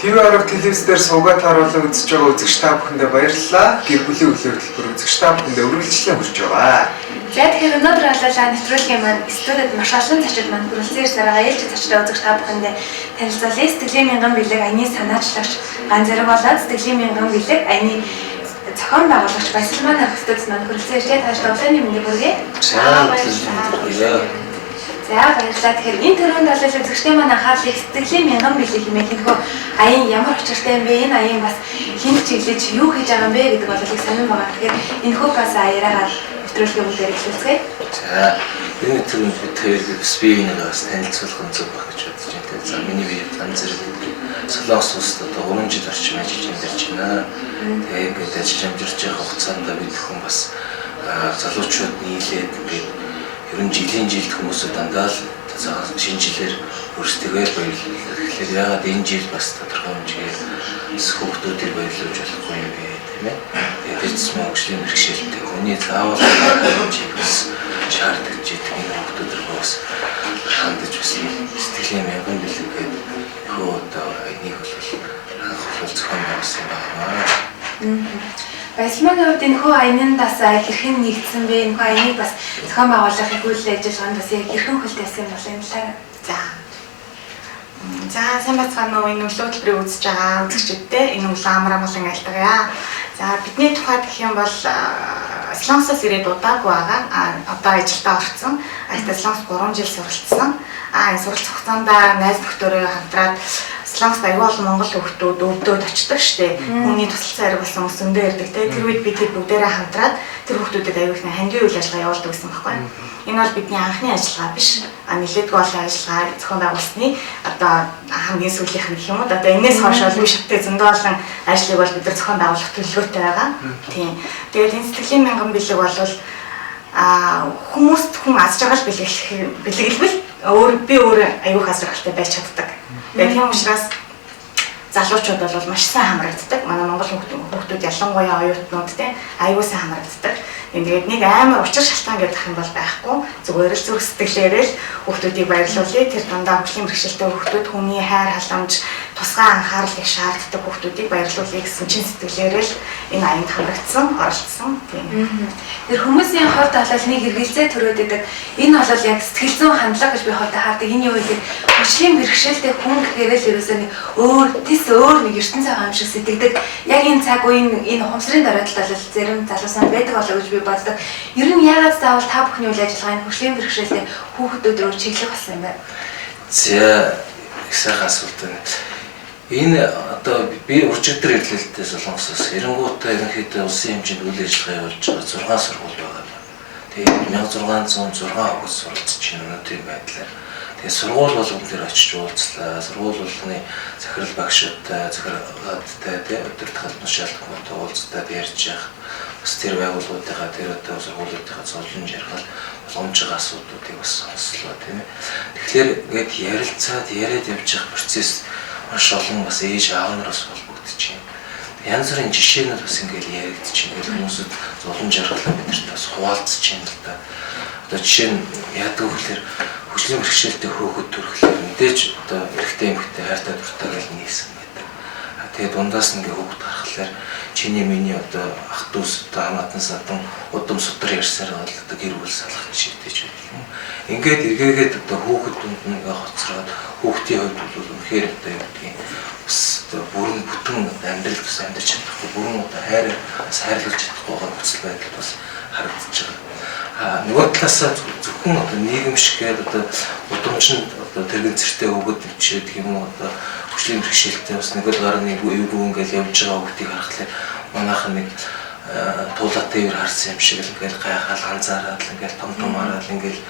TV арга телевиз дээр суугаад харуулан үзэж байгаа үзэгч та бүхэндээ баярлалаа. Гэр бүлийн хөтөлбөр үзэгч та бүхэндээ үргэлжлэн хүрч байгаа. За тэгэхээр өнөөдөр болоо нэвтрүүлгийн маань студид маш олон зочид маань хүрэлцээр сараа ээлж зочдоо үзэгч та бүхэндээ танилцуулъя. Сэтгэлийн мянган бэлэг аяны санаачлагч Ган Зэрэг болоод сэтгэлийн мянган бэлэг аяны зохион байгуулагч Баясгалан маань студид маань хүрэлцээр ирж тааш тоглооны мэндийг хүргэе. За баярлалаа. За баярлалаа. Тэгэхээр энэ төрөнд бол үзэгчдийн маань анхаарлыг сэтгэлийн мянган бэлэг хэмээх нөхөө аян ямар учиртай юм бэ? Энэ аян бас хинт чиглэж юу хийж байгаа юм бэ гэдэг бол их сонирн байгаа. Тэгэхээр энэ хөө бас аяараар нэвтрүүлгийн бүлээр эхлүүлцгээе. За энэ төрөнд бид хоёр спивинг бас танилцуулах нь зөв баг гэж бодож байна. За миний бие Ган Зэрэг Солонгос улсад одоо 3 жил орчим ажиллаж амьдарч байна. Тэгээ ингээд ажиллаж амьдарч байгаа хугацаанд бид хүн бас залуучууд нийлээд ингээд ер нь жилд хүмүүсүүд дандаа л цагаан шинэ жилээр өөрсдөө баярлуулах. Тэгэхээр яагаад энэ жил бас тодорхой хэмжээгээр хүүхдүүдийг баярлуулж болохгүй юм бэ, тийм ээ? Тэгээд эцэс мөнгөшлийн бэрхшээлтэй хүний заавал хэмжээс шаарддаг жидг энэ хүүхдүүд рүү бас хандаж бас сэтгэлийн мянган бэлэгээд хөө одоо энийг бол зохион байгуулсан байна. Баясгалан хувьд энэ хөө аянандаас хэрхэн нэгдсэн бэ? Энэ хөө аяныг бас зохион байгуулахыг үйл ажиллагаанд бас яг хэрхэн хөлтөөсөн юм бол энэ талаар. За сайн бацгаана уу энэ өглөөдлбөрийг үзэж байгаа үзэгчдтэй энэ өглөө амар амгалан айлтгая. За бидний тухайд гэх юм бол Солонгосоос ирээд удаагүй байгаа. Одоо ажилдаа орсон. Солонгос 3 жил суралцсан. Энэ суралцах хугацаанд найз нөхдөөрөө хамтраад Солонгост аюул олон монгол хүүхдүүд өвдөд очдог штеп. Хүний тусалцсан арга болсон өсөндөө ирдэг. Тэр үед бид бүгдээрээ хамтраад тэр хүүхдүүдэд аюулх нь хандив үйл ажиллагаа явуулдаг гэсэн байхгүй. Энэ бол бидний анхны ажиллагаа биш. Нэлээдгүй олон ажиллагаа зохион байгуулсны одоо хамгийн сүүлийнх нь гэх юм уу. Одоо энэс хойш олон шаттай зөндөө олон ажлыг бол бид нар зохион байгуулах төлөвлөгөөтэй байгаа. Тийм. Тэгээд энэ сэтгэлийн мянган бэлэг бол хүмүүст хүн аз жаргал бэлгэлбэл би өөр аюух аз жаргалтай байж чаддаг. Тэгээд тийм учраас залуучууд бол маш сайн хамрагддаг. Манай монгол хүүхдүүд ялангуяа оюутнууд те аюу сайн хамрагддаг. Тэгээд нэг амар учир шалтгаан гэдэг юм бол байхгүй. Зүгээр л зүрх сэтгэлээрээ л хүүхдүүдийг баярлуулъя. Тэр дандаа өвлийн бэрхшээлтэй хүүхдүүд хүний хайр халамж тусгай анхаарлыг шаарддаг хүүхдүүдийг баярлуулъя гэсэн чин сэтгэлээрээ л энэ аянд хамрагдсан, оролцсон. Тийм. Тэр хүмүүсийн хувьд бол нэг эргэлзээ төрөөд идэг. Энэ бол яг сэтгэл зүйн хандлага гэж би хувьдаа хаадаг. Энэ юу вэ? Өвлийн бэрхшээлтэй хүн гэхээр л ерөөсөө нэг өөр нэг ертөнцийн хаан шиг сэтгэдэг. Яг энэ цаг үеийн энэ ухамсарын дараалал бол зарим залуусаа байдаг болоо гэж би боддог. Ер нь яагаад заавал та бүхний үйл ажиллагааны өвлийн бэрхшээлтэй хүүхдүүд рүү чиглэх болсон юм бэ? За их сайхан асуулт байна. Энэ одоо би уржигдэр ирлэлтэй Солонгосоос эренгуутаа ерөнхийдөө улсын хэмжээнд үйл ажиллагаа явуулж байгаа 6 сургууль байгаа. Тэгээд 1606 хүүхэд суралцж байна өнөөдрийн байдлаар. Тэгээд сургууль болгон дээр очиж уулзлаа. Сургууль болгоны захирал багшуудтай, захиргаадтай тэгээд өдөртөх албан шалгалттай уулзтаад ярьж явах. Бас тэр байгууллагуудынхаа тэр одоо сургуулиудынхаа зовлон жаргал боломж байгаа асуудлуудыг бас сонслоо тийм ээ. Тэгэхээр ингээд ярилцаад яриад явж байгаа процесс маш олон бас ээж аав нараас холбогдож байна. Янз бүрийн жишээнүүд бас ингээд яригдж байна. Хүмүүсд зовлон жаргалаа бидэрт бас хуваалцж байна л да. Одоо жишээ нь яадаг вэ гэхээр хөгжлийн бэрхшээлтэй хөөхөд төрөхлөөр мэдээж одоо эрэгтэй эмэгтэй хайртай дуртай гэж нийсэн байдаг. Тэгээд дундаас ингээд хөөхд гарахлаар чиний миний одоо ах дүүс одоо хамаатан садан удам судар ярьсаар бол одоо гэр бүл салах шийдэж байна. Ингээд эргээгээд одоо хөөхд дунд нэгэ хоцроод хүүхдийн хувьд бол үнэхээр одоо юу гэдгийг бас одоо бүрэн бүтэн амьдрал бас амьдарч чадахгүй бүрэн одоо хайрлуулж чадахгүй байгаа нөхцөл байдал бас харагдаж байгаа. Нөгөө талаасаа зөвхөн одоо нийгэмшгээр одоо удамчнд одоо тэрэгэн цэртэй өгöd нэмчээд юм уу одоо хөгжлийн бэрхшээлтэй бас нэг л гарны эвгүй ингээл явж байгаа хүүхдийг харахад манайхан нэг туулаатай ивэр харсан юм шиг л ингээл гайхал анзаараад ингээл том хараад ингээл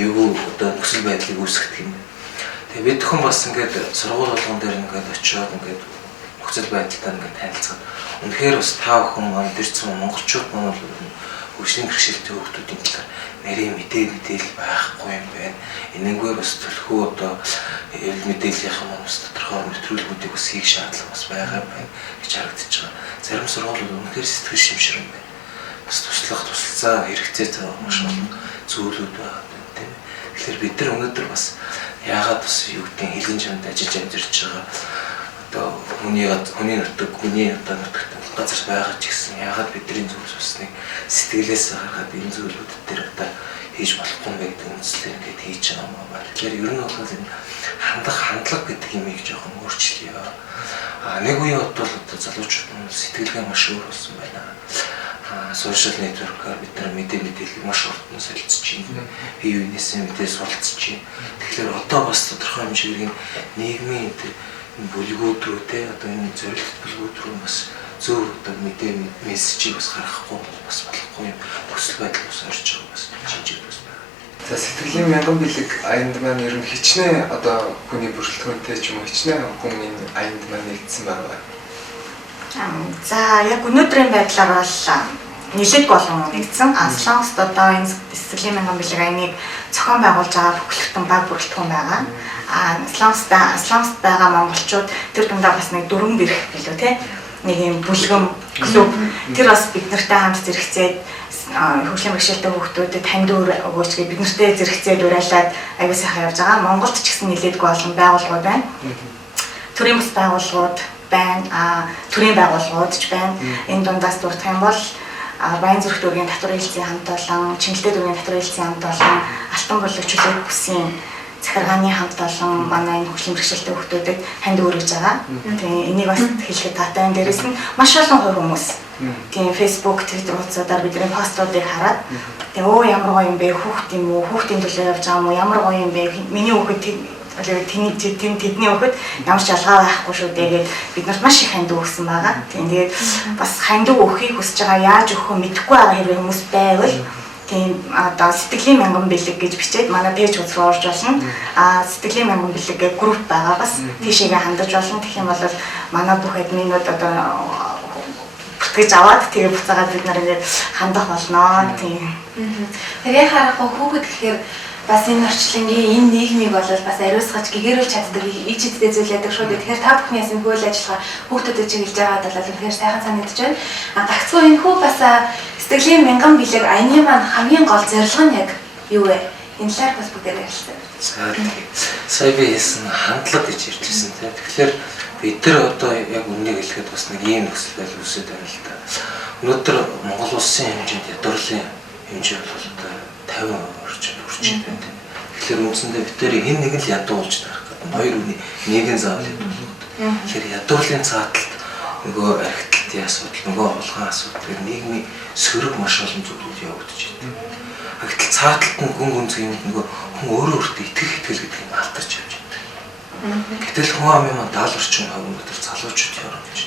эвгүй одоо нөхцөл байдлыг үүсгэх юм. Тэгээ бид хүн бас ингээд сургууль болгон дээр ингээд очиод ингээд нөхцөл байдалтай ингээд танилцаад үнэхээр бас та бүхэн маань дэрцэн монголчууд маань бол хөгжлийн бэрхшээлтэй хүүхдүүдийн талаар нарийн мэдээлэл байхгүй юм байна. Энэнгүүр бас төлхөө одоо мэдээллийнх нь бас тодорхой нэвтрүүлгүүдийг бас хийх шаардлага бас байгаа юм байна гэж харагдаж байгаа. Зарим сургуулиуд үнэхээр сэтгэл шимшир юм байна. Бас туслах, тусалцаа хэрэгцээ маш олон зүйлүүд байгаа тийм. Тэгэхээр бид нар өнөөдөр бас яагаад бас юу гэдгийг хилэн чамд ажиллаж амьдарч байгаа одоо хүний нутаг, хүний одоо нутагт газар байгаа ч гэсэн яагаад бидний зүгээс бас нэг сэтгэлээс гаргаад энэ зүйлүүд дээр одоо хийж болохгүй юм бэ гэдэг үндслээр ингээд хийж байгаа юм байна. Тэгэхээр ер нь бол энэ хандлага гэдэг юмыг жоохон өөрчлөё. Нэг үе бодвол одоо залуучууд нь сэтгэлгээ маш өөр болсон байна. Сошиал нэтворкээр бид нар мэдээлэл маш хурдан солилцож байна. Бие биенээсээ мэдээ суралцж байна. Тэгэхээр одоо бас тодорхой хэмжээний нийгмийн бүлгүүд рүү те одоо энэ зорилт бүлгүүд рүү бас зөв одоо мэдээ мессежийг бас гаргахгүй бас болохгүй юм. Төсөл байдал бас орж байгаа бас шинжлэх бас байна. За сэтгэлийн мянган бэлэг аянд маань ер нь хичнээн одоо хүний бүрэлдэхүүнтэй ч юм уу хичнээн хүн энэ аянд маань нэгдсэн байна. За яг өнөөдрийн байдлаар бол нэлээд болон нэгдсэн. Солонгост одоо энэ сэтгэлийн мянган бэлэг аяныг зохион байгуулж байгаа бүхэлдэн баг бүрэлдэхүүн байгаа. Солонгост байгаа монголчууд тэр дундаа бас нэг дөрвөн бэрх билүү те. Нэг юм бүлгэм клуб тэр бас бид нартай хамт зэрэгцээд хөгжлийн бэрхшээлтэй хүүхдүүдэд танд өгөөч гэж бид нартай зэрэгцээд уриалаад аягүй сайхан явж байгаа. Монголд ч гэсэн нэлээдгүй олон байгууллагууд байна. Төрийн бас байгууллагууд байна. Төрийн байгууллагууд ч байна. Энэ дундаас дурдах юм бол Баянзүрх дүүргийн татвар хэлцийн хамт олон, Чингэлтэй дүүргийн татвар хэлцийн хамт олон, Алтан борлог чөлөөт бүсийн захиргааны хамт олон манай энэ хөгжлийн бэрхшээлтэй хүүхдүүдэд ханд өргөж байгаа. Тэгээ энийг бас хэлэхэд таатай. Дээрээс нь маш олон хувь хүмүүс тийм Facebook, Twitter хуудасаар бидний поструудыг хараад тэгээ өө ямар гоё юм бэ? Хүүхд юм уу? Хүүхдийн төлөө явж байгаа юм уу? Ямар гоё юм бэ? Миний хүүхэд тэдний хүүхэд ямар ч ялгаа байхгүй шүү дээ гэд бид нарт маш их ханд өгсөн байгаа. Тэгээд бас ханд өгөхийг хүсэж байгаа яаж өгөхөө мэдэхгүй байгаа хэрэг хүмүүс байвал тийм одоо сэтгэлийн мянган бэлэг гэж бичээд манай пэйж руу орж болно. Сэтгэлийн мянган бэлэг гэх групп байгаа бас тийшээгээ хандаж болно. Тэгэх юм бол манай бүх админууд одоо гэж аваад тэгээ буцаагаад бид нар ингээд хандах болно. Тийм. Тэгээ харахгүй хүүхэд гэхээр бас энэ орчлонгийн энэ нийгмийг бол бас ариусгаж гэгэрүүлж чаддаг ич эдтэй зүйл яадаг шүү дээ. Тэгэхээр та бүхний ясны хууль ажиллагаа хүүхдүүдэд чиглэж байгаа бол үнэхээр сайхан санагдаж байна. Гагцгүй энэ хүү бас сэтгэлийн мянган бэлэг аяны маань хамгийн гол зорилго нь яг юу вэ? Энэ талаар бас бүгдээр ярилцлаа. Сая би хэлсэн хандлага гэж ярьж ирсэн тийм. Тэгэхээр бид нар одоо яг үннийг хэлэхэд бас нэг ийм нөхцөл байдал үүсэж байна л да. Өнөөдөр Монгол улсын хэмжээнд ядуурлын хэмжээ бол одоо 50% хүрч байна. Тэгэхээр үндсэндээ бид тэр хэн нэг л ядуулж тарах гэдэг. Хоёр үний нэгэн заавал ядуулдаг. Тэгэхээр ядуурлын цааталт нөгөө архитектийн асуудал, нөгөө улгаан асуудал гэх нийгмийн сөрөг маш олон зүйлүүд явагдаж байна. Гэтэл цааталт нь гүн гүнзгий юм нөгөө хүн өөрөө өөртөө итгэх итгэл гэдэг нь алдарч явж байна. Гэтэл хүн амын 70 орчим хувь өнөөдөр залуучууд явна гэж.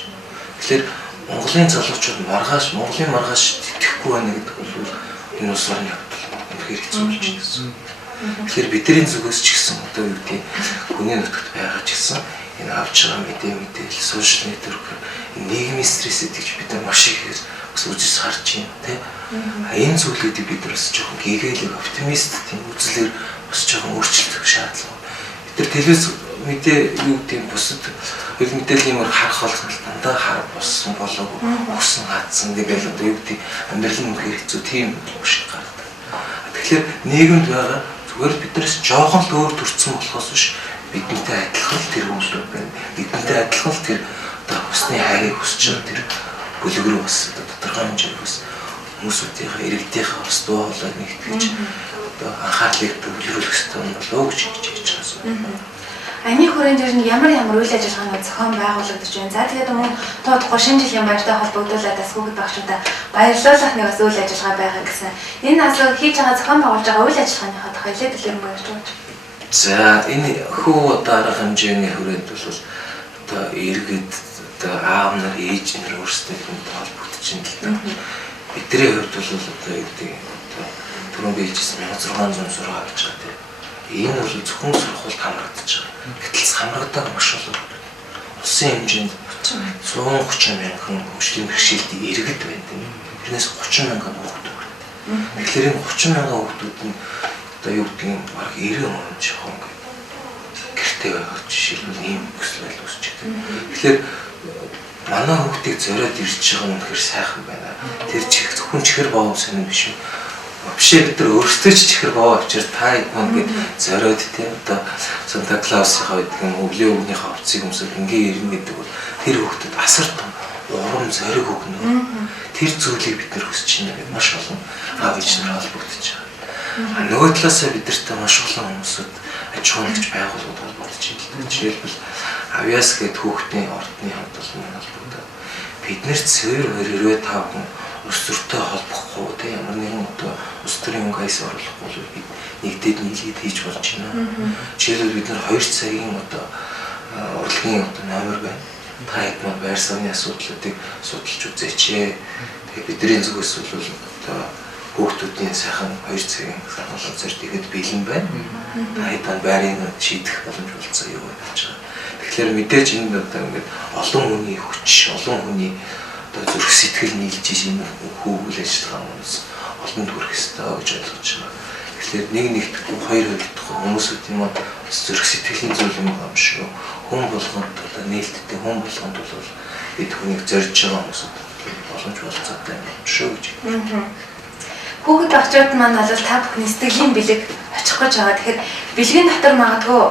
Тэгэхээр Монголын залуучууд Монголын маргааш итгэхгүй байна гэдэг бол энэ улс орны хэцүү болж байна. Тэгэхээр бидний зүгээс ч гэсэн одоо юу гэдэг хүний нутагт байгаа ч гэсэн энэ авч байгаа мэдээлэл, сошиал нэтворк, нийгмийн стресс гэж бид нар маш их бас үзэж харж байна тийм. Энэ зүйлүүдийг бид нар бас жоохон гэгээлэг оптимист тийм үзлээр бас жоохон өөрчлөх шаардлага. Бид нар телевиз мэдээ юу гэдэг бусад мэдээлэл юмар харах болгоно дандаа хар боссон болов өгсөн хатсан гэдэг одоо юу гэдэг амьдрал нь үнэхээр хэцүү тийм шиг гардаг. Тэгэхээр нийгэмд байгаа зүгээр биднээс жоохон л өөр төрсэн болохоос биш бидэнтэй адилхан тэр хүмүүс байна. Бидэнтэй адилхан тэр одоо хүсний хайрыг хүсэж байгаа тэр бүлэг рүү бас тодорхой хэмжээгээр бас хүмүүсүүдийнхээ иргэдийнхээ бас дуу хоолойг нэгтгэж одоо анхаарлыг төвлөрүүлэх хэрэгтэй юм болоо гэж хэлж байгаа. Аяны хүрээнд ер нь ямар үйл ажиллагаанууд зохион байгуулагдаж байна. За тэгээд мөн тоодохгүй шинэ жилийн баяртай холбогдуулаад бас хүүхэд багчуудаа баярлуулах нэг бас үйл ажиллагаа байгаа гэсэн. Энэ асуу хийж байгаа зохион байгуулж байгаа үйл ажиллагааныхаа тухай илээд хэлмээр ярьж байна. За энэ хүү одоо арга хэмжээний хүрээнд бол одоо иргэд одоо аав нар ээж нар өөрсдөө холбогдож байна л да. Бидний хувьд бол одоо юу гэдэг одоо түрүүн биелжсэн 1600 сураг авч байгаа тийм. Энэ бол зөвхөн сургуульд хамрагдаж байгаа. Гэтэл хамрагдаг маш олон. Улсын хэмжээнд 130 мянган хөгжлийн бэрхшээлтэй иргэд байна тийм. Тэрнээс 30 мянган хүүхдүүд байна. Тэгэхээр энэ 30 мянган хүүхдүүд нь одоо юу гэдэг нь баг 90% жоохон гэртээ байгаа жишээлбэл ийм нөхцөл байдал үүсэж байна. Тэгэхээр манай хүүхдийг зориод ирж байгаа нь үнэхээр сайхан байна. Тэр чих зөвхөн чихэр боов сонирн биш үү? Вообще бид нар өөрсдөө ч чихэр боов авчир та ивэн гээд зориод тийм одоо Санта Клаусынхаа гэдэг юм өвлийн өвгнийхээ овцыг өмсөв ингээ ирнэ гэдэг бол тэр хүүхдэд асар том урам зориг өгнө. Тэр зүйлийг бид нар хүсэж байна гэдэг маш олон аав ээж нар холбогдож байгаа. Нөгөө талаасаа бидэртээ маш олон хүмүүсүүд аж ахуйнч байгууллагууд холбогдож байна. Жишээлбэл авьяас гэдэг хүүхдийн ордны хамт олон холбогдоод бид нэр цэвэр өрөө тав хүн ус зөртэй холбохгүй тийм ямар нэгэн одоо ус төрийн өнгөс оруулахгүй бид нэгдээд нийлээд хийж болж байна. Жишээлбэл бид нар 2 цагийн одоо урлагийн одоо номер байна. Та хэд байр суугны асуудлуудыг судалж үзээч. Тэгээ бидний зүгээс бол одоо хүүхдүүдийн сайхан 2 цагийн санаалал зэрэг тэгэд бэлэн байна. Та хэд байрыг шийдэх боломж болцоо юу гэж байгаа. Тэгэхээр мэдээж энэ одоо ингээд олон хүний хүч, олон хүний одоо зүрх сэтгэл нийлж энэ хүүгэл ажиллагаа хүмүүс олонд хүрэх ёстой гэж ойлгож байгаа. Тэгэхээр нэг нэгтгэхгүй хоёр хоёрдохгүй хүмүүсүүд юм уу зүрх сэтгэлийн зүйл юм байна шүү. Хүн болгонд одоо нээлттэй хүн болгонд бол бид хүнийг зорж байгаа хүмүүсүүд боломж болцоотой юм шүү гэж. Хүүхэд очоод маань бол та бүхний сэтгэлийн бэлэг очих гэж байгаа. Тэгэхээр бэлгийн дотор магадгүй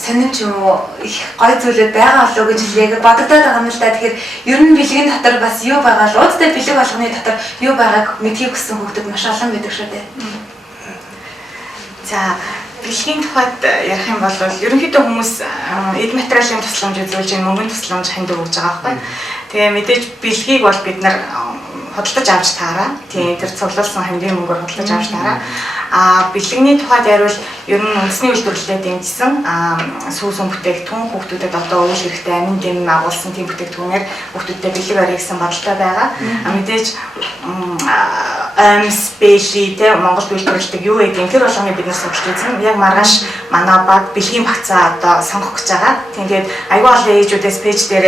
сонирч юм уу их гой зүйлүүд байгаа болов уу гэж хэлээг бодогдоод байгаа юм л да. Тэгэхээр ер нь бэлгийн дотор бас юу байгаа л уудтай бэлэг болгоны дотор юу байгааг мэдхийг хүссэн хүүхдүүд маш олон байдаг шүү дээ. За бэлгийн тухайд ярих юм бол ерөнхийдөө хүмүүс эд материалын тусламж үзүүлж, мөнгөний тусламж ханд өгж байгаа байхгүй. Тэгээ мэдээж бэлгийг бол бид нар худалдаж авч таараа. Тийм тэр цуглуулсан хамгийн мөнгөөр худалдаж авч таараа. Бэлгэний тухайд яривал ер нь үндэсний үйлдвэрлэлээр дэмжсэн сүүсэн бүтээгдэхүүн хүүхдүүдэд одоо үйл хэрэгтэй амин дэм агуулсан тийм бүтээгдэхүүнээр хүүхдүүдэд бэлэг орё гэсэн бодолтой байгаа. Мэдээж аймс бэли тэ Монголд үйлдвэрлэдэг юу гэдэг тэр болгоныг бид нар судалж үзсэн. Яг маргааш манай баг бэлгийн багцаа одоо сонгох гэж байгаа. Тэгээд аюул олон ээжүүдээс пэйж дээр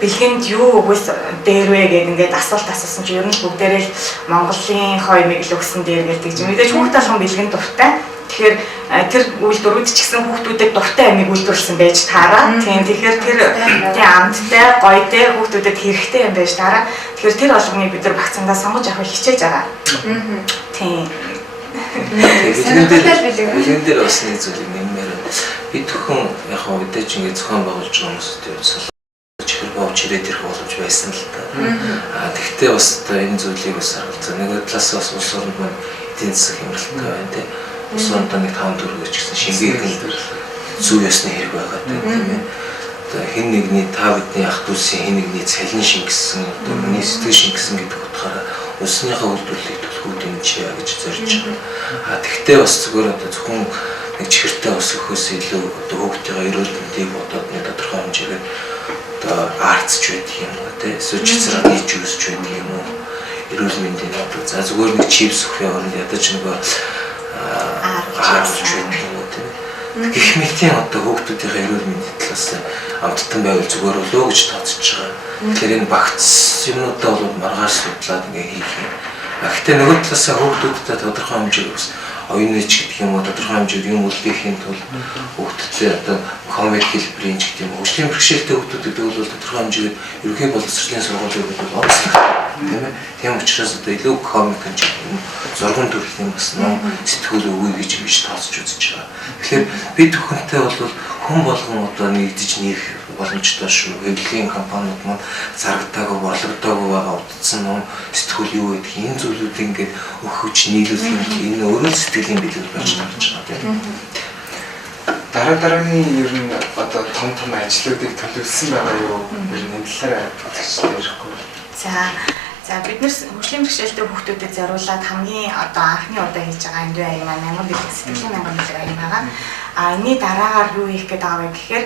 бэлгэнд юу өгвөл дээр вэ гэдэг ингээд асуулт асуусан чинь ер нь бүгдээрээ л Монголын хоймыг л өгсөн дээр гэдэг чинь мэдээж хүүхд алган бэлгэн дуртай. Тэгэхээр тэр үйлдвэрүүд ч гэсэн хүүхдүүдэд дуртай амийг үйлдвэрлэсэн байж таараа. Тэгэхээр тэр амттай, гойтой хүүхдүүдэд хэрэгтэй юм байж таараа. Тэгэхээр тэр болгоныг бид нар багцаандаа сонгож авах хичээж байгаа. Тийм. Бэлгэн дээр бас нэг зүйл нэмээр бид бүхэн яг хөө мэдээж ингээд зохион байгуулж байгаа хүмүүстэй уулзсан. Чихэр бовч ирээд ирэх боломж байсан л та. Тэгвэл бас одоо энэ зүйлийг бас харгалзаа. Нэг талаас бас улс орнд маань эдийн засаг хямралтай байна тийм. Улс орнд нэг 5 4 гэж гэсэн шингээхэн зүй ёсны хэрэг байгаа тийм ээ. Одоо хэн нэгний та бидний ах дүүсийн хэн нэгний цалин шингэсэн, одоо миний сэтгэл шингэсэн гэдэг утгаараа улсныхаа үйлдвэрлэлийг төлөхүүд юм чиа гэж зорж байгаа. Тэгвэл бас зүгээр одоо зөвхөн нэг чихэртэй ус өгөхөөс илүү одоо хүүхдийн эрүүл мэндийг бодоод нэг тодорхой хэмжээгээр одоо арцч байдаг юм уу те эсвэл цэцраг хийж үсч байдаг юм уу эрүүл мэндийн одоо за зүгээр нэг чипс өгөх яваад ядаж нөгөө арцч байдаг юм уу те гэх мэтийн одоо хүүхдүүдийн эрүүл мэндийн талаас амттан байвал зүгээр болоо гэж тооцож байгаа. Тэгэхээр энэ багц юмнуудаа бол маргааш судлаад ингээ хийх юм. Гэхдээ нөгөө талаасаа хүүхдүүдэд тодорхой хэмжээгээр бас оюун ээж гэдэг юм уу тодорхой хэмжээгээр юм үлдээхийн тулд хүүхдүүдээ одоо комик хэлбэрийн ч гэдэг юм уу хөгжлийн бэрхшээлтэй хүүхдүүдэд бол тодорхой хэмжээгээр ерөнхий боловсролын сургуулиуд бол онцлог тийм ээ. Тийм учраас одоо илүү комик гэж юм зурган төрлийн бас ном сэтгүүл өгье гэж тооцож үзэж байгаа. Тэгэхээр бид бүхэнтэй бол хүн болгон одоо нэгдэж нэх боломжтой шүү. Хэвлэлийн компаниуд маань зарагдаагүй, борлогдоогүй байгаа утсан ном сэтгүүл юу гэдэг энэ зүйлүүдийг ингээд өгч нийлүүлэх юм энэ өөрөө сэтгэлийн бэлэг болж тарж байгаа тийм. Дараагийн ер нь одоо том ажлуудыг төлөвлөсөн байгаа юу? Ер нь энэ талаар хэлчихсэн ярихгүй. За бид нэр хөгжлийн бэрхшээлтэй хүүхдүүдэд зориулаад хамгийн одоо анхны удаа хийж байгаа энэ аян маань мянган бэлэг сэтгэлийн мянган бэлэг аян байгаа. Энэний дараагаар юу хийх гээд байгаа вэ гэхээр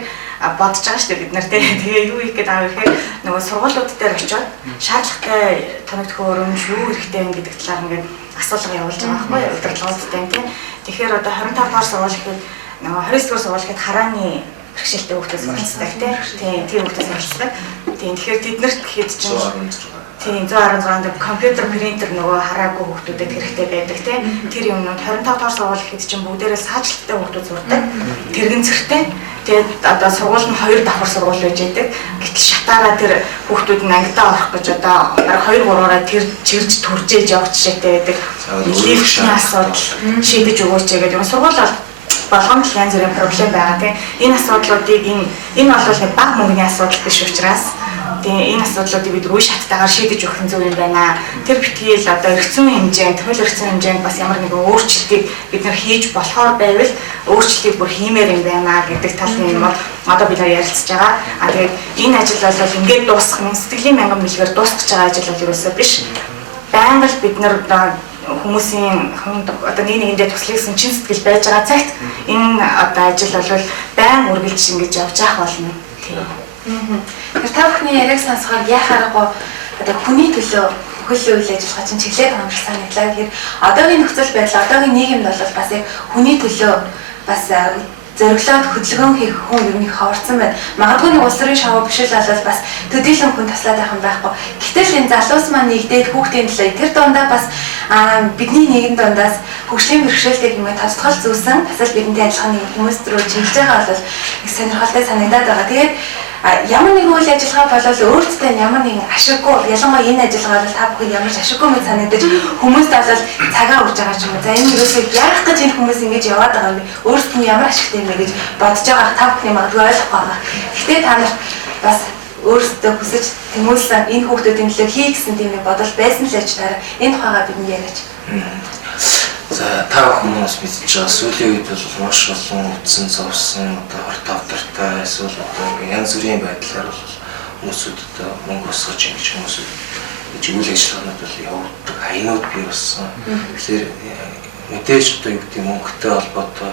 бодож байгаа шүү дээ бид нар тэгээ юу хийх гээд байгаа вэ гэхээр нөгөө сургуулиуд дээр очиод шаардлагатай тоног төхөөрөмж юу хэрэгтэй юм гэдэг талаар ингээд асуулга явуулж байгаа байхгүй юу удирдлагуудтай тийм. Тэгэхээр одоо 25 дугаар сургууль гэхэд нөгөө 29 дугаар сургууль гэхэд харааны бэрхшээлтэй хүүхдүүд суралцдаг тийм хүүхдүүд суралцдаг. Тийм тэгэхээр тэднэрт хэд ч тийм 116 дээр компьютер принтер нөгөө хараагүй хүүхдүүдэд хэрэгтэй байдаг тийм тэр юмнууд 25 дугаар сургууль гэхэд чинь бүгдээрээ саажилттай хүүхдүүд сурдаг тэрэгэн цэртэй тэгээд одоо сургууль нь 2 давхар сургууль байж байдаг гэтэл шатаараа тэр хүүхдүүд нь ангидаа орох гэж одоо 2-3-аараа тэр чирж төржээж явах жишээтэй байдаг лифтний асуудал шийдэж өгөөч гэдэг юм сургууль бол болгоомд л янз бүрийн проблем байгаа тийм. Энэ асуудлуудыг энэ бол нэг бага мөнгөний асуудал биш учраас тийм энэ асуудлуудыг бид үе шаттайгаар шийдэж өгөх нь зөв юм байна. Тэр битгий л одоо эргэцүүн хэмжээнд, хууль эргэцүүн хэмжээнд бас ямар нэгэн өөрчлөлтийг бид нар хийж болохоор байвал өөрчлөлтийг бүр хиймээр юм байна гэдэг талын юм бол одоо бид нар ярилцж байгаа. Тэгээд энэ ажил бол ингээд дуусах нь сэтгэлийн мянган мэлгээр дуусгаж байгаа ажил бол ерөөсөө биш. Байнга л бид нар хүмүүсийн одоо нэгэндээ туслахсан чин сэтгэл байж байгаа цагт энэ одоо ажил бол байн үргэлж ингэж явж явах болно. Тэгэхээр та бүхний яриаг сонсохоор яхаарахгүй одоо хүний төлөө хөл үйл ажиллагаа чинь чиглээд байгаа юм шиг санагдлаа. Тэгэхээр одоогийн нөхцөл байдал, одоогийн нийгэмд бол бас яг хүний төлөө бас зориглоод хөдөлгөөн хийх хүн ер нь ховорцсон байна. Магадгүй нэг улс төрийн шоу биш л болол бас төдийлөн хүн таслаад байх юм байхгүй. Гэтэл энэ залуус маань нэгдээд хүүхдийн төлөө тэр дундаа бас бидний нийгэм дундаас хөгжлийн бэрхшээлтэй хэмээн тоцтгол зүүсэн бас л бидэнтэй адилхан нэг хүмүүс рүү чиглэж байгаа бол их сонирхолтой санагдаад байгаа. Тэгээд ямар нэгэн үйл ажиллагаа болол өөртөө ямар нэгэн ашиггүй ялангуяа энэ ажиллагаа бол та бүхэн ямар ч ашиггүй мэт санагдаж хүмүүст бол цагаа урж байгаа ч юм уу. За энэ юусоо яах гэж энэ хүмүүс ингэж яваад байгаа юм бэ? Өөрсдөө ямар ашигтай юм бэ гэж бодож байгаа та бүхний магадгүй ойлгохгүй байгаа. Гэхдээ та нар бас өөрсдөө хүсэж тэмүүлсэн энэ хүүхдүүдийн төлөө хий гэсэн тийм нэг бодол байсан л гэж дараа энэ тухайгаа бидний яриач. За та хүмүүс мэдж байгаа сүүлийн үед бол маш олон үтсэн зовсон одоо хорт авдартай эсвэл одоо янз бүрийн байдлаар бол хүмүүсүүд одоо мөнгө усгаж ингэж хүмүүсүүд үйл ажиллагаанууд бол явуулдаг аянууд бий болсон. Тэгэхээр мэдээж одоо юу гэдэг мөнгөтэй холбоотой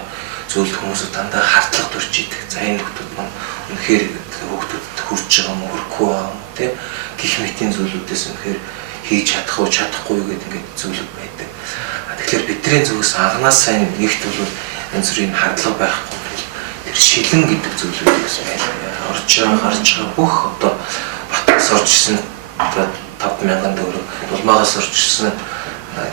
зүйл хүмүүсүүд дандаа хардлага төрж идэг. За энэ хүмүүс маань үнэхээр хүүхдүүдэд хүрч байгаа юм хөрөхгүй байгаа тийм гих мэтийн зүйлүүдээс үнэхээр хийж чадах уу чадахгүй юу гэдэг ингээд зүйлүүд байдаг. Тэгэхээр бидний зүгээс анханаас сайн нэгт бол янз бүрийн хардлага байхгүй тэр шилэн гэдэг зүйлүүдээс байна. Орж байгаа гарч байгаа бүх одоо батгаас орж ирсэн одоо 5,000 төгрөг, улмаагаас орж ирсэн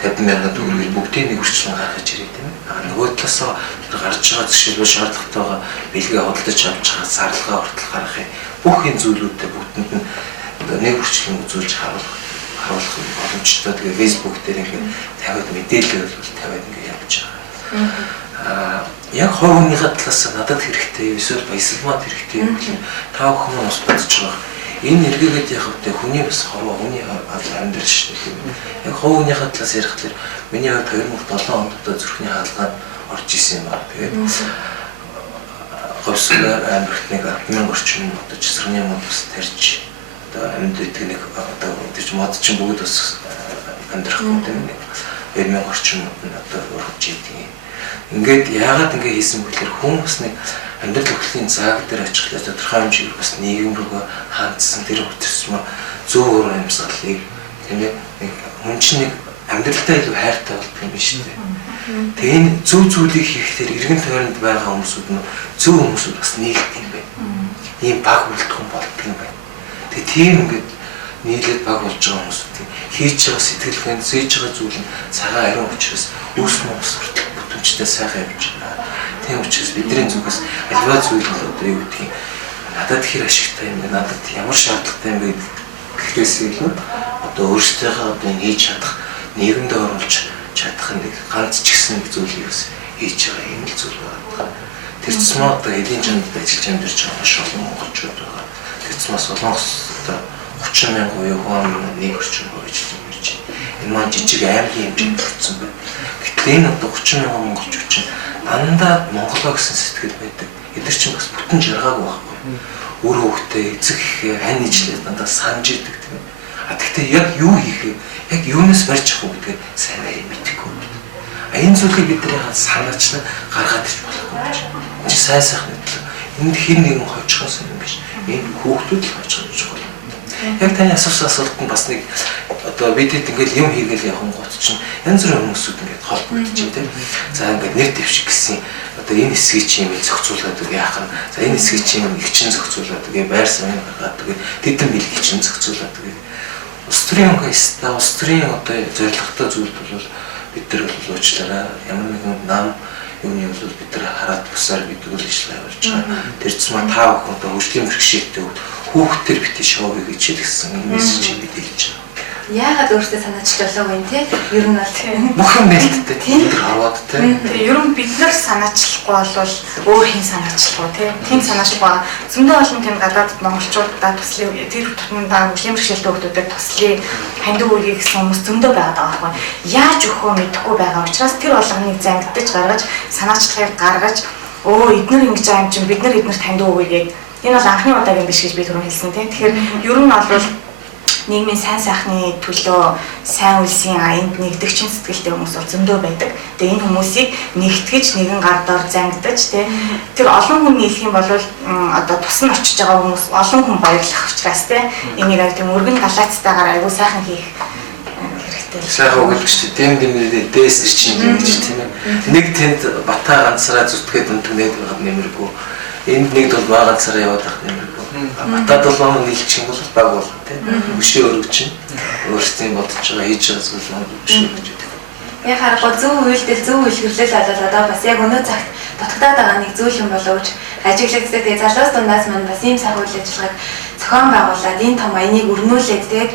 50,000 төгрөгийг бүгдийг нэг үрчлэн гаргаж ирээ тийм ээ. Нөгөө талаасаа тэр гарч байгаа зэшилбэр шаардлагатай байгаа бэлгээ худалдаж авч байгаа зарлага хүртэл гаргахын бүх энэ зүйлүүдтэй бүгдэнд нь одоо нэг үрчлэн үзүүлж харуулах боломжтой. Тэгээ Facebook дээр ингээд тавиад мэдээлэл бол тавиад ингээд явж байгаа. Яг хувийнхаа талаас надад хэрэгтэй эсвэл баясгалмаад хэрэгтэй юм бол та бүхэн бас бодож байгаа. Энэ эргээгээд явах үедээ хүний бас хорвоо хүний амьдрал шүү дээ тийм ээ. Яг хувийнхаа талаас ярих хэлээр миний хувьд 2007 онд одоо зүрхний хаалгаанд орж исэн юм байна. Тэгээд говьсгаар амьдрахт нэг 10,000 орчим одоо жисгэрний мод тарьж одоо амьд гэдэг нэг одоо тийч мод чинь бүгд бас амьдрахгүй тийм нэг 2000 орчим одоо урагж идэг. Ингээд яагаад ингэ хийсэн бэ гэхээр хүн бас нэг амьдрал хөдөлгөөний зааг дээр очихлаа тодорхой хэмжээгээр бас нийгэм рүү хандсан тэр хөтөлсмө зөв өөр амьсгалыг тийм ээ хүн чинь нэг амьдралтай илүү хайртай болдог юм биш үү? Тэгээ энэ зөв зүйлийг хийхээр эргэн тойронд байгаа хүмүүсүүд нь зөв хүмүүсүүд бас нийлдэг юм байна. Ийм баг үлдэх юм болдог юм байна. Тэгээ тийм ингээд нийлээд баг болж байгаа хүмүүсүүд хийж байгаа сэтгэлгээнд зээж байгаа зүйл нь цагаан ариун учраас үүснэ ус хүртэл бүтэмжтэй сайхан явж байна. Тийм учраас бидний зүгээс альва зүйл нь одоо юу гэдгийг надад хэр ашигтай юм бэ? Надад ямар шаардлагатай юм бэ гэхээс илүү одоо өөрсдийнхөө одоо хийж чадах нийгэмд оруулж чадах нэг ганц ч гэсэн нэг зүйлийг хийж байгаа юм л зүйл байна. Тэр цэцмээ одоо эдийн засгт ажиллаж амьдарч байгаа маш олон монголчууд байгаа. Тэр цэцмээс Солонгос одоо 30,000 хүн нэг орчим байж ирж байна. Энэ маань жижиг аймгийн хэмжээнд хүрсэн байна. Гэтэл энэ одоо 30,000 монголчууд чинь дандаа Монголоо гэсэн сэтгэл байдаг. Эдгээр чинь бас бүтэн жаргаагүй байхгүй. Үр хөвгтэй эцэг ихээ хань ижлээ дандаа санаж идэг тийм. Гэхдээ яг юу хийхээ яг юунаас барьж авах вэ гэдгээ сайн нарийн мэдэхгүй. Энэ зүйлийг бидний санаачна гаргаад ич болохгүй гэж. Чи сайн сайхан мэдлээ. Энд хин нэгэн хожихоос юм биш. Энэ хүүхдүүд л хожих чухал. Яг таны асуултанд бас нэг одоо бидэд ингээл юм хийгээл явах гот чинь янз бүрийн хүмүүсүүд ингээд холбогдож байна тийм. За ингээд нэр дэвших гэсэн одоо энэ хэсгийг чи юм зохицуулаад үг яах нь. За энэ хэсгийг чи юм их чин зохицуулаад үг байр суурь гаргаад үг тэдэн мэлхий чин зохицуулаад үг. Улс төрийн хангалттай улс төрийн одоо зорилготой зүйл бол бид нар бол уучлаарай ямар нэгэн нам юуны бол бид нар хараад бусаар бид үйл ажиллагаа явуулж байгаа. Тэр цэцмээ та бүхэн одоо хөгжлийн бэрхшээлтэй хүүхдээр битээ шоу хийж хэлсэн мессежийг бид хэлж байгаа. яагаад өөртөө санаачлалаа вэ те? Ер нь бол бүх юм нээлттэй тийм хараад тийм. Тэгээ ер нь бид нар санаачлахгүй бол өөр хин санаачлахгүй тийм санаачлахгүй зөндөө олон тийм гадаадд монголчуудаа туслын тэр тутмын хөшлийн бэрхшээлтэй хүмүүстэй туслын хандив үеийг гэсэн хүмүүс зөндөө байгаа байхгүй. Яаж өгөхөө мэдэхгүй байгаа учраас тэр болгоныг зангидаж гаргаж санаачлагыг гаргаж эдгээр ингэж байгаа юм чинь бид нар эднэрт хандив үегээд энэ бол анхны удаагийн биш гэж би түрүү хэлсэн тийм. Тэгэхээр ер нь бол нийгмийн сайн сайхны төлөө сайн үлсийн аянд нэгдэх чин сэтгэлтэй хүмүүс бол зөндөө байдаг. Тэгээ энэ хүмүүсийг нэгтгэж нэгэн гар дор зангидаж тэр олон хүн нийлэх юм бол одоо тус нь очиж байгаа хүмүүс олон хүн баярлах учраас энийг аяг тийм өргөн галаацтайгаар аягүй сайхан хийх хэрэгтэй. Сайхан үг гэж тийм дээс чинь ингэж тийм ээ. Нэг тэнд батаа ганцаараа зүтгээд өнтгнээд байгаад нэмэргүй. Энд нэг бол бага ганцаараа яваад байх нэмэргүй. Батад бол нийлчих юм бол баг болно тийм. Өшөө өргөж чинь өөрсдийн бодож байгаа хийж байгаа зүйл өшөө өргөж байдаг. Яг харахгүй зөв үйлдэл зөв үйлчлэл болоод одоо бас яг өнөө цагт дутагдаад байгаа нэг зүйл юм боловч ажиглагддаг. Тэгээ залуус дундаас мань бас ийм сайхан үйл ажиллагааг зохион байгуулад энэ том аяныг өрнүүлээд тэгээд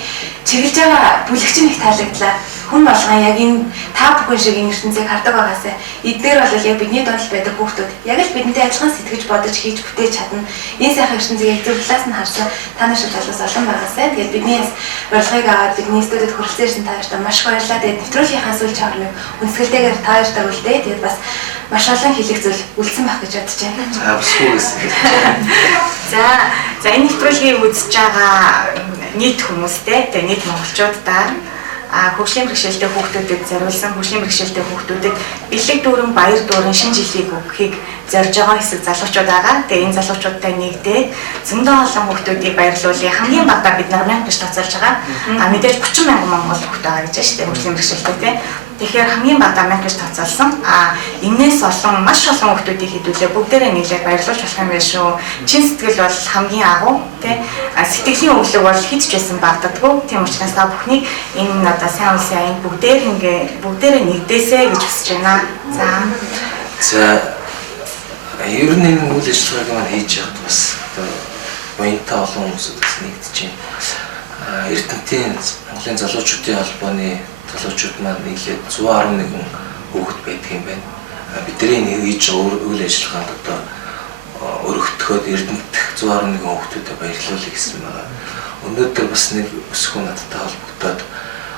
чиглэж байгаа бүлэгчин их таалагдлаа. Хүн болгон яг энэ та бүхэн шиг энэ ертөнцийг хардаг байгаасаа эдгээр бол яг бидний донд байдаг хүүхдүүд яг л бидэнтэй адилхан сэтгэж бодож хийж бүтээж чадна. Энэ сайхан ертөнцийг яг зөв талаас нь харсан та нар шиг залуус олон байгаасаа тэгээд бидний урилгыг аваад бидний студид хүрэлцэн ирсэн та хоёртаа маш их баярлалаа. Тэгээд нэвтрүүлгийнхаа сүүл чармыг үнсгэлтэйгээр та хоёртаа үлдээ. Тэгээд бас маш олон хэлэх зүйл үлдсэн байх гэж бодож байна. Авсгүй гэсэн. За энэ нэвтрүүлгийг үзэж байгаа нийт хүмүүстэй тэгээд нийт монголчуудаа хөгжлийн бэрхшээлтэй хүүхдүүдэд зориулсан хөгжлийн бэрхшээлтэй хүүхдүүдэд бэлэг дүүрэн баяр дүүрэн шинэ жилийг өгөхийг зорж байгаа хэсэг залуучууд байгаа. Тэгээ энэ залуучуудтай нэгдээд зөндөө олон хүүхдүүдийг баярлуулъя. Хамгийн багадаа бид нар 1000 гэж тооцоолж байгаа. Мэдээж 30,000 монгол хүүхд байгаа гэж байна шүү дээ хөгжлийн бэрхшээлтэй тийм. Тэгэхээр хамгийн багадаа 1000 гэж тооцоолсон. Энээс олон маш олон хүүхдүүдийг хэдүүлээ бүгдээрээ нийлээд баярлуулж болох юм байна шүү. Чин сэтгэл бол хамгийн агуу тийм. Сэтгэлийн өглөг бол хит ч байсан багддаггүй. Тийм учраас та бүхнийг энэ одоо сайн үлсийн аян бүгдээрээ нэгдээсэй гэж хүсэж байна. За ер нь энэ үйл ажиллагааг маань хийж явахд бас одоо буянтай олон хүмүүсд нэгдэж байна. Эрдэнэтийн Монголын залуучуудын холбооны залуучууд маань нийлээд 111 хүүхэд байдаг юм байна. Бидний нэг хийж үйл ажиллагаанд одоо өргөтгөхөд Эрдэнэтх 111 хүүхдүүдэд баярлуулъя гэсэн байна. Өнөөдөр бас нэг өсгөө надтай холбогдоод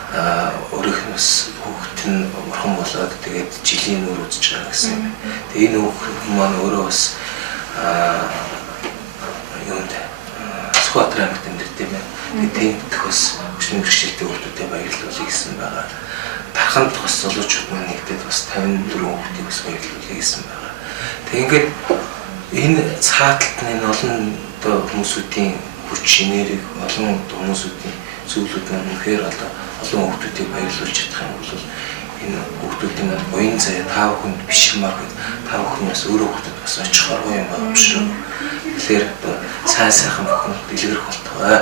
өргөхнөөс хүүхэд нь бурхан болоод тэгээд жилийн нүүр үзэж байгаа гэсэн. Тэгээд энэ хүүхэд маань өөрөө бас Сүхбаатар аймагт амьдардаг юм байна. Тэгээд тэнд бас хөгжлийн бэрхшээлтэй хүүхдүүдэд баярлуулъя гэсэн байгаа. Тарханд бас залуучууд маань нэгдээд бас 54 хүүхдийг бас баярлуулъя гэсэн байгаа. Тэгээд ингээд энэ цааталт нь олон одоо хүмүүсүүдийн хүч энерги олон хүмүүсүүдийн зүйлүүд маань үнэхээр одоо олон хүүхдүүдийг баярлуулж чадах юм бол энэ хүүхдүүдийн маань буян заяа та бүхэнд биш юм аа гэхэд та бүхнээс өөрөө хүүхдэд бас очих арга юм байна шүү. Тэгэхээр одоо сайн сайхан бүхэн дэлгэрэх болтугай.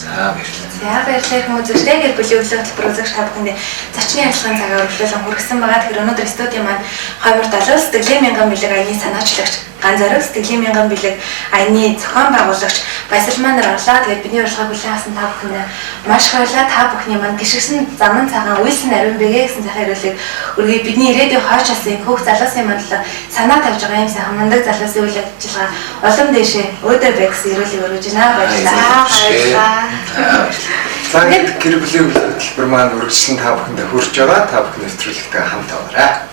За баярлалаа. За баярлалаа хүмүүс үзлээгээр бүлийн өглөө хөтөлбөр үзэгч та бүхэнд зочны ажиллагааны цагаар өргөжлөн хүргэсэн байгаа. Тэгэхээр өнөөдөр студийн маань 2070 сэтгэлийн 1000 бэлэг аяны санаачлагч Ган Зориг сэтгэлийн 1000 бэлэг аяны зохион байгуулагч Баясгалман нар орлоо. Тэгээд бидний урилгыг хүлээн авсан та бүхэнд маш их баярлалаа. Та бүхний маань гიშгсэн заман цагаан үйлсэн нарийн бэгээ гэсэн захиа хариулыг өргөе. Бидний ирээдүйн хойч алсын хөөх залуусын мандлаа санаа тавьж байгаа юм сайхан мундаг залуусын үйл ажиллагаа улам дэшээ өөдөө бай гэсэн ирүүлэг өргөж байна. Баярлалаа. За ингээд гэр бүлийн хөтөлбөр маань үргэлжлэн та бүхэндээ хүрч байгаа. Та бүхэн нэвтрүүлэгтэй хамт аваарай.